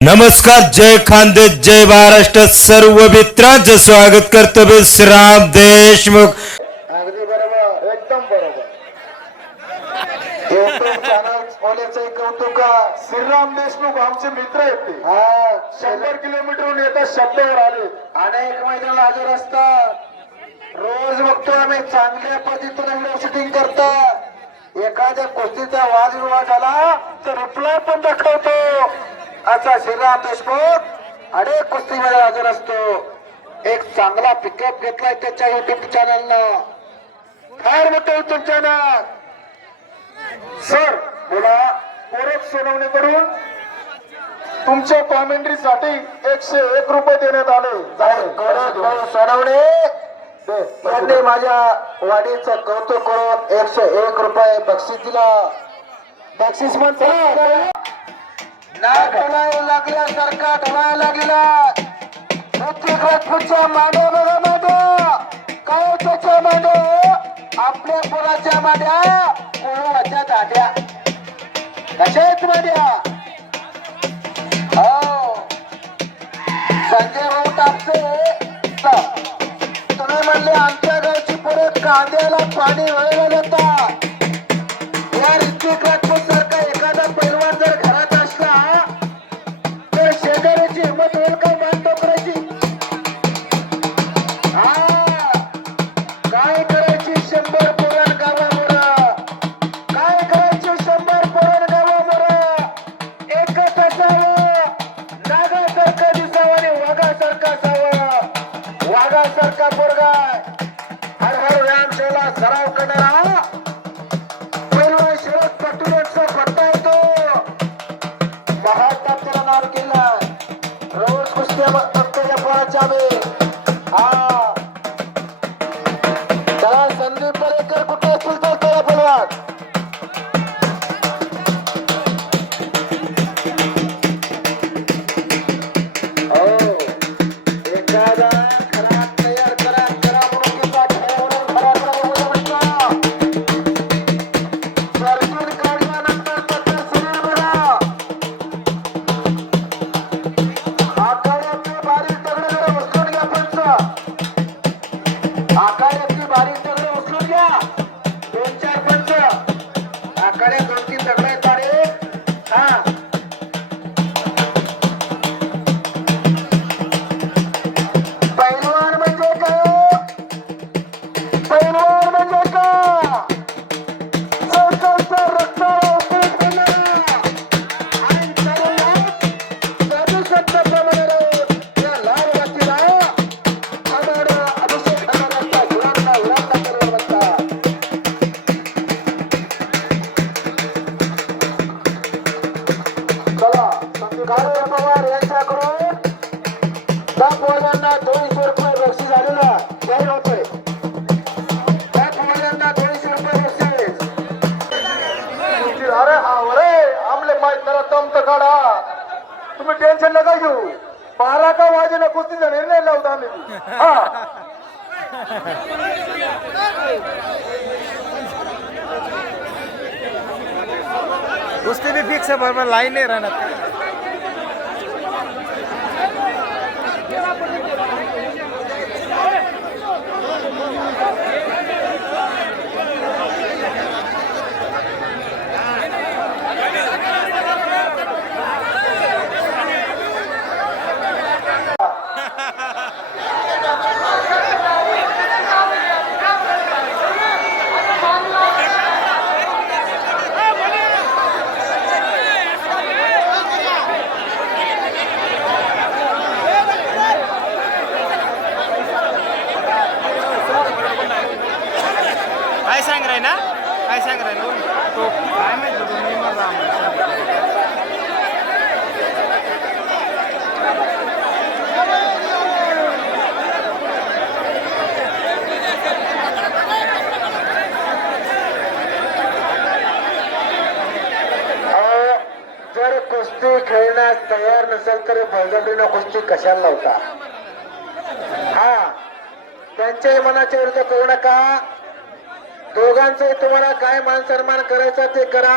नमस्कार जय खानदेश जय महाराष्ट्र सर्व मित्रांचं स्वागत करतो मी श्रीराम देशमुख. अगदी बरोबर एकदम बरोबर. युट्यूब चॅनल कौतुक? श्रीराम देशमुख आमचे मित्र आहेत ते. हा शंभर किलोमीटरहून येतात शब्दावर आले. अनेक मैदान हजर असतात. रोज बघतो आम्ही चांगल्या पद्धतीने शूटिंग करतात. एखाद्या कुस्तीचा वादविवाद झाला तर रिप्लाय पण दाखवतो. असा श्रीराम देशमुख. अनेक कुस्तीमध्ये हजर असतो. एक चांगला पिकअप घेतलाय त्याच्या युट्यूब चॅनलनं फार मोठं युट्यूब चॅनल सर मला कोरक सोनवणेकडून. तुमच्या कॉमेंट्रीसाठी एकशे एक रुपये देण्यात आले. सोनवणे. यांनी माझ्या वाढीचं कौतुक करून एकशे एक रुपये बक्षीस दिला. बक्षीस म्हणतो नाक ढोळायला लागल्यासारखा ढोळायला लागलेला ऋतिक राजपूतच्या माड्या बघा माड्या काय त्याच्या माड्या आपल्या पोराच्या माड्या कोणाच्या दाड्या. कशा आहेत माड्या. हो. संजय भाऊ टापसे तुम्ही म्हणले आमच्या गावची पोरे कांद्याला पाणी वळवलं जातात हर सराव करणारा अरे हा अरे आमले माहीत जरा तमत काढा. तुम्ही टेन्शन नका घेऊ. बारा का वाजेला कुस्तीचा निर्णय लावता आम्ही. हा. कुस्ती भी फिक्स आहे बरोबर लाईन नाही राहणार. काय सांग राय ना काय सांग राय तो काय माहिती जर कुस्ती खेळण्यास तयार नसेल तर बळजबरीनं कुस्ती कशाला लावता? हा त्यांच्याही मनाच्या विरुद्ध करू नका. दोघांचं तुम्हाला काय मान सन्मान करायचा ते करा.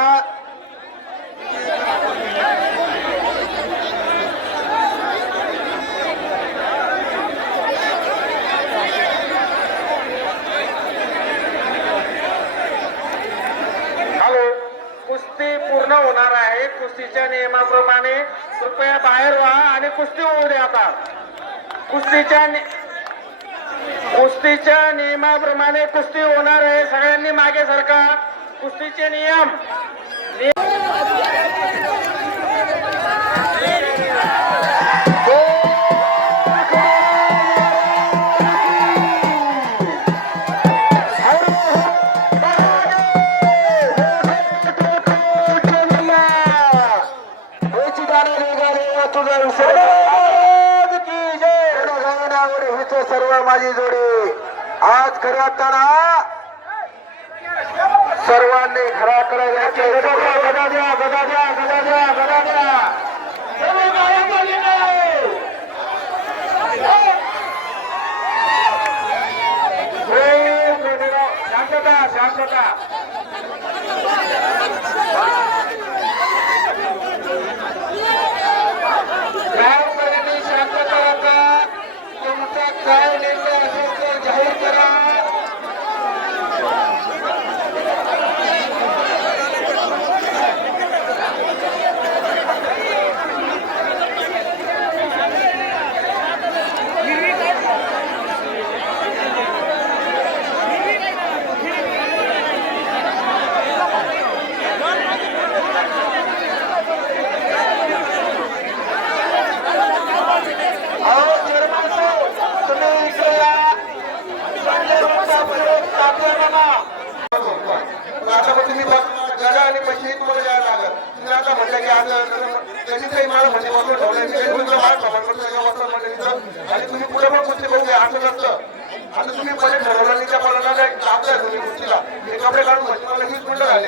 हॅलो कुस्ती पूर्ण होणार आहे. कुस्तीच्या नियमाप्रमाणे कृपया बाहेर व्हा आणि कुस्ती होऊ द्या आता. कुस्तीच्या कुस्तीच्या नियमाप्रमाणे कुस्ती होणार आहे. सगळ्यांनी मागे सरका. कुस्तीचे नियम. आज खऱ्या सर्वांनी खरा करायला गदा द्या गदा द्या गदा द्या गदा द्या. शांतता शांतता गावकऱ्यांनी शांतता राखा तुमचा काय निर्णय असेल तो जाहीर करा अहो चेअरमन साहेब, तुम्ही इकडे या. संजय गुप्ता प्रयोग तात्या मामा. आता मग तुम्ही बस आणि पैसे तुम्हाला जायला लागत. तुम्ही आता म्हटलं की आज कधी काही मला म्हणजे, म्हणजे, म्हणजे तुमचं आणि तुम्ही पुढे पण कुस्ती बघू असं नसतं. आता तुम्ही पहिले ठरवलं नाही त्या पलाला लाभताय तुम्ही कुस्तीला हे कपडे काढून म्हणजे मला वीस मिनिटं झाले.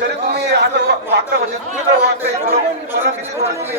तरी तुम्ही आता वागता म्हणजे तुम्ही तर वागताय किती तुम्ही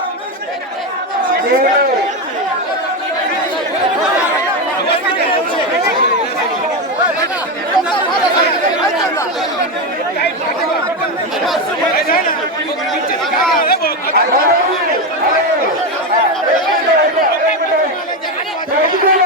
Thank you.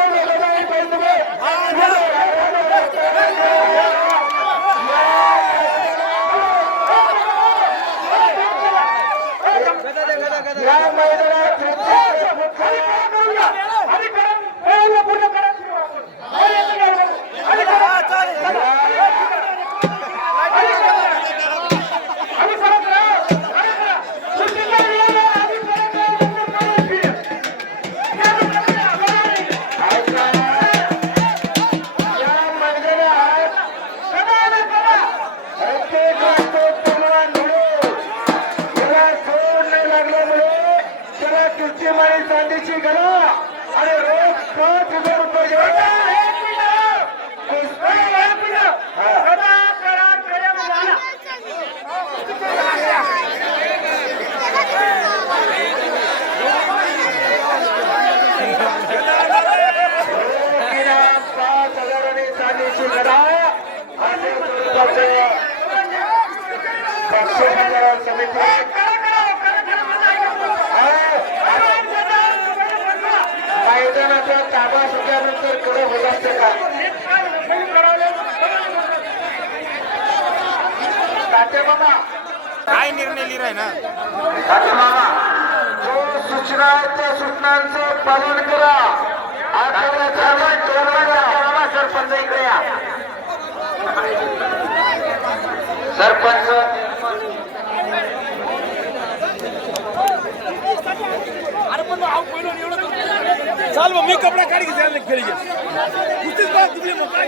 मैदानाचा ताबा सुटल्यानंतर पुढे होत असते का? काय निर्णय लिहिलाय ना? तात्या मामा जो सूचना त्या सूचनांचं पालन करा. आठवड्याचा मामा सरपंच इकडे या. सरपंच चाल मग मी कपडा काढी घेतला घरी घे कुस्तीच पाहत तुम्ही मग काय